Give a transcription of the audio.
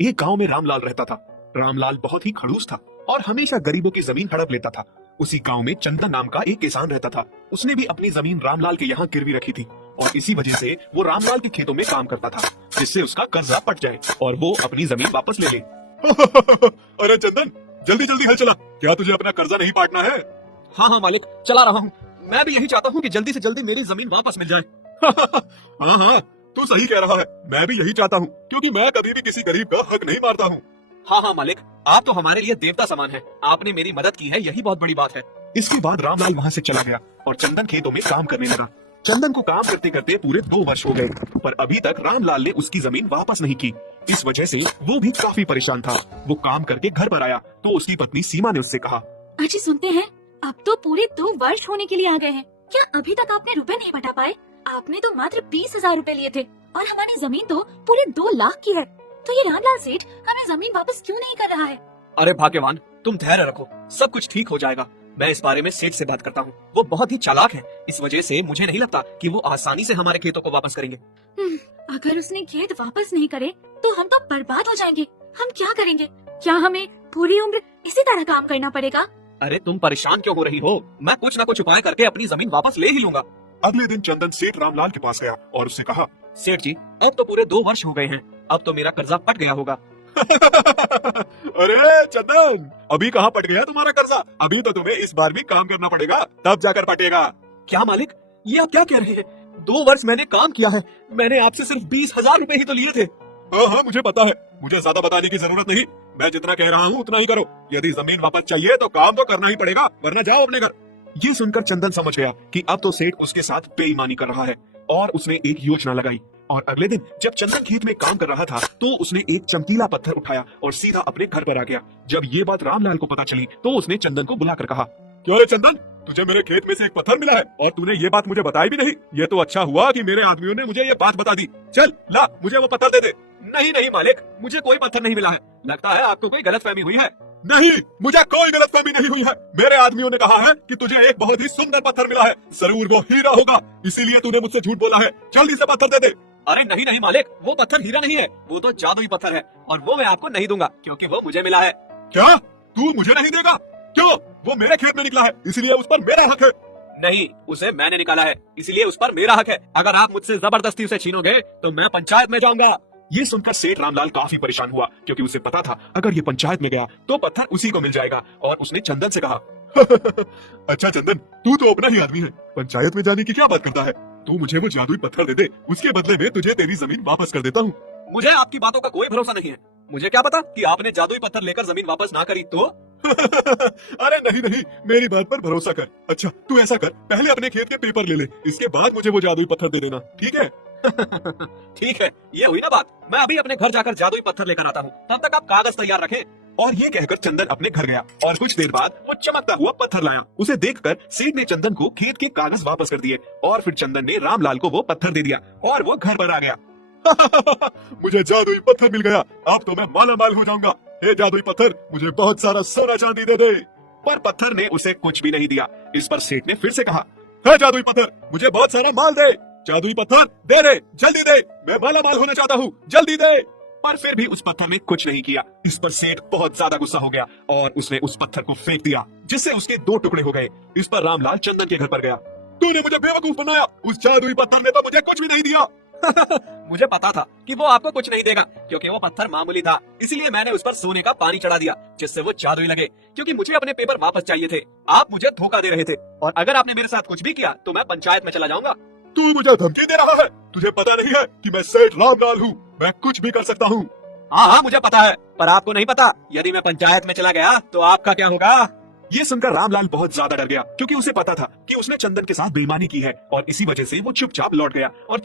एक गांव में रामलाल रहता था। रामलाल बहुत ही खड़ूस था और हमेशा गरीबों की जमीन हड़प लेता था। उसी गांव में चंदन नाम का एक किसान रहता था। उसने भी अपनी जमीन रामलाल के यहाँ गिरवी रखी थी और इसी वजह से वो रामलाल के खेतों में काम करता था, जिससे उसका कर्जा पट जाए और वो अपनी जमीन वापस ले ले। अरे चंदन, जल्दी जल्दी हल चला। क्या तुझे अपना कर्जा नहीं पाटना है? हाँ हाँ मालिक, चला रहा हूँ। मैं भी यही चाहता हूँ कि जल्दी से जल्दी मेरी जमीन वापस मिल जाए। हाँ हाँ, तू सही कह रहा है। मैं भी यही चाहता हूँ, क्योंकि मैं कभी भी किसी गरीब का हक नहीं मारता हूँ। हाँ हाँ मालिक, आप तो हमारे लिए देवता समान हैं। आपने मेरी मदद की है, यही बहुत बड़ी बात है। इसके बाद रामलाल वहाँ से चला गया और चंदन खेतों में काम करने लगा। चंदन को काम करते करते पूरे 2 वर्ष हो गए, पर अभी तक रामलाल ने उसकी जमीन वापस नहीं की। इस वजह से वो भी काफी परेशान था। वो काम करके घर पर आया तो उसकी पत्नी सीमा ने उससे कहा, अजी सुनते हैं, अब तो पूरे 2 वर्ष होने के लिए आ गए हैं। क्या अभी तक आपने रुपए नहीं बता पाए? आपने तो मात्र 20,000 रुपए लिए थे और हमारी जमीन तो पूरे 2 लाख की है। तो ये रामलाल सेठ हमें जमीन वापस क्यों नहीं कर रहा है? अरे भाग्यवान, तुम धैर्य रखो, सब कुछ ठीक हो जाएगा। मैं इस बारे में सेठ से बात करता हूँ। वो बहुत ही चालाक है, इस वजह से मुझे नहीं लगता कि वो आसानी से हमारे खेतों को वापस करेंगे। अगर उसने खेत वापस नहीं करे तो हम तो बर्बाद हो जाएंगे। हम क्या करेंगे? क्या हमें पूरी उम्र इसी तरह काम करना पड़ेगा? अरे तुम परेशान क्यों हो रही हो? मैं कुछ न कुछ उपाय करके अपनी जमीन वापस ले ही लूंगा। अगले दिन चंदन सेठ रामलाल के पास गया और उससे कहा, सेठ जी, अब तो पूरे 2 वर्ष हो गए हैं, अब तो मेरा कर्जा पट गया होगा। अरे चंदन, अभी कहाँ पट गया तुम्हारा कर्जा? अभी तो तुम्हें इस बार भी काम करना पड़ेगा, तब जाकर पटेगा। क्या मालिक, ये आप क्या कह रहे हैं? 2 वर्ष मैंने काम किया है, मैंने आपसे सिर्फ 20,000 रुपए ही तो लिए थे। हाँ हाँ, मुझे पता है, मुझे ज्यादा बताने की जरूरत नहीं। मैं जितना कह रहा हूँ उतना ही करो। यदि जमीन वापस चाहिए तो काम तो करना ही पड़ेगा, वरना जाओ अपने घर। ये सुनकर चंदन समझ गया कि अब तो सेठ उसके साथ बेईमानी कर रहा है और उसने एक योजना लगाई। और अगले दिन जब चंदन खेत में काम कर रहा था तो उसने एक चमकीला पत्थर उठाया और सीधा अपने घर पर आ गया। जब ये बात रामलाल को पता चली तो उसने चंदन को बुलाकर कहा, क्यों रे चंदन, तुझे मेरे खेत में से एक पत्थर मिला है और तूने ये बात मुझे बताई भी नहीं। ये तो अच्छा हुआ कि मेरे आदमियों ने मुझे ये बात बता दी। चल ला, मुझे वो पत्थर दे दे। नहीं नहीं मालिक, मुझे कोई पत्थर नहीं मिला है। लगता है आपको कोई गलतफहमी हुई है। नहीं, मुझे कोई गलतफहमी नहीं हुई है। मेरे आदमियों ने कहा है कि तुझे एक बहुत ही सुंदर पत्थर मिला है, जरूर वो हीरा होगा, इसीलिए तूने मुझसे झूठ बोला है। जल्दी से पत्थर दे दे। अरे नहीं नहीं मालिक, वो पत्थर हीरा नहीं है, वो तो जादुई पत्थर है और वो मैं आपको नहीं दूंगा क्योंकि वो मुझे मिला है। क्या तू मुझे नहीं देगा? क्यों? वो मेरे खेत में निकला है, इसलिए उस पर मेरा हक है। नहीं, उसे मैंने निकाला है, इसलिए उस पर मेरा हक है। अगर आप मुझसे जबरदस्ती उसे छीनोगे तो मैं पंचायत में जाऊंगा। ये सुनकर सेठ रामलाल काफी परेशान हुआ, क्योंकि उसे पता था अगर ये पंचायत में गया तो पत्थर उसी को मिल जाएगा। और उसने चंदन से कहा, अच्छा चंदन, तू तो अपना ही आदमी है, पंचायत में जाने की क्या बात करता है? तू मुझे वो जादुई पत्थर दे दे, उसके बदले में तुझे तेरी जमीन वापस कर देता हूँ। मुझे आपकी बातों का कोई भरोसा नहीं है। मुझे क्या पता कि आपने जादुई पत्थर लेकर जमीन वापस ना करी तो। अरे नहीं नहीं, मेरी बात पर भरोसा कर। अच्छा तू ऐसा कर, पहले अपने खेत के पेपर ले ले, इसके बाद मुझे वो जादुई पत्थर दे देना, ठीक है? ठीक है, ये हुई ना बात। मैं अभी अपने घर जाकर जादुई पत्थर लेकर आता हूँ, तब तक आप कागज तैयार रखें। और ये कहकर चंदन अपने घर गया और कुछ देर बाद वो चमकता हुआ पत्थर लाया। उसे देखकर सेठ ने चंदन को खेत के कागज वापस कर दिए और फिर चंदन ने रामलाल को वो पत्थर दे दिया और वो घर पर आ गया। मुझे जादुई पत्थर मिल गया, अब तो मैं माला माल हो जाऊंगा। हे जादुई पत्थर, मुझे बहुत सारा सोना चांदी दे दे। पर पत्थर ने उसे कुछ भी नहीं दिया। इस पर सेठ ने फिर से कहा, हे जादुई पत्थर, मुझे बहुत सारा माल दे। जादुई पत्थर दे रे, जल्दी दे, मैं माला माल होना चाहता हूँ, जल्दी दे। पर फिर भी उस पत्थर ने कुछ नहीं किया। इस पर सेठ बहुत ज्यादा गुस्सा हो गया और उसने उस पत्थर को फेंक दिया, जिससे उसके 2 टुकड़े हो गए। इस पर रामलाल चंदन के घर पर गया। तूने मुझे बेवकूफ बनाया, उस जादुई पत्थर ने तो मुझे कुछ भी नहीं दिया। मुझे पता था कि वो आपको कुछ नहीं देगा, क्योंकि वो पत्थर मामूली था। इसलिए मैंने उस पर सोने का पानी चढ़ा दिया, जिससे वो जादुई लगे, क्योंकि मुझे अपने पेपर वापस चाहिए थे। आप मुझे धोखा दे रहे थे और अगर आपने मेरे साथ कुछ भी किया तो मैं पंचायत में चला जाऊंगा। तू मुझे धमकी दे रहा है? तुझे पता नहीं है कि मैं सेठ रामलाल हूँ, मैं कुछ भी कर सकता हूँ। हाँ हाँ मुझे पता है, पर आपको नहीं पता, यदि मैं पंचायत में चला गया तो आपका क्या होगा। ये सुनकर रामलाल बहुत ज्यादा डर गया, क्योंकि उसे पता था कि उसने चंदन के साथ बेईमानी की है और इसी वजह से वो चुपचाप लौट गया और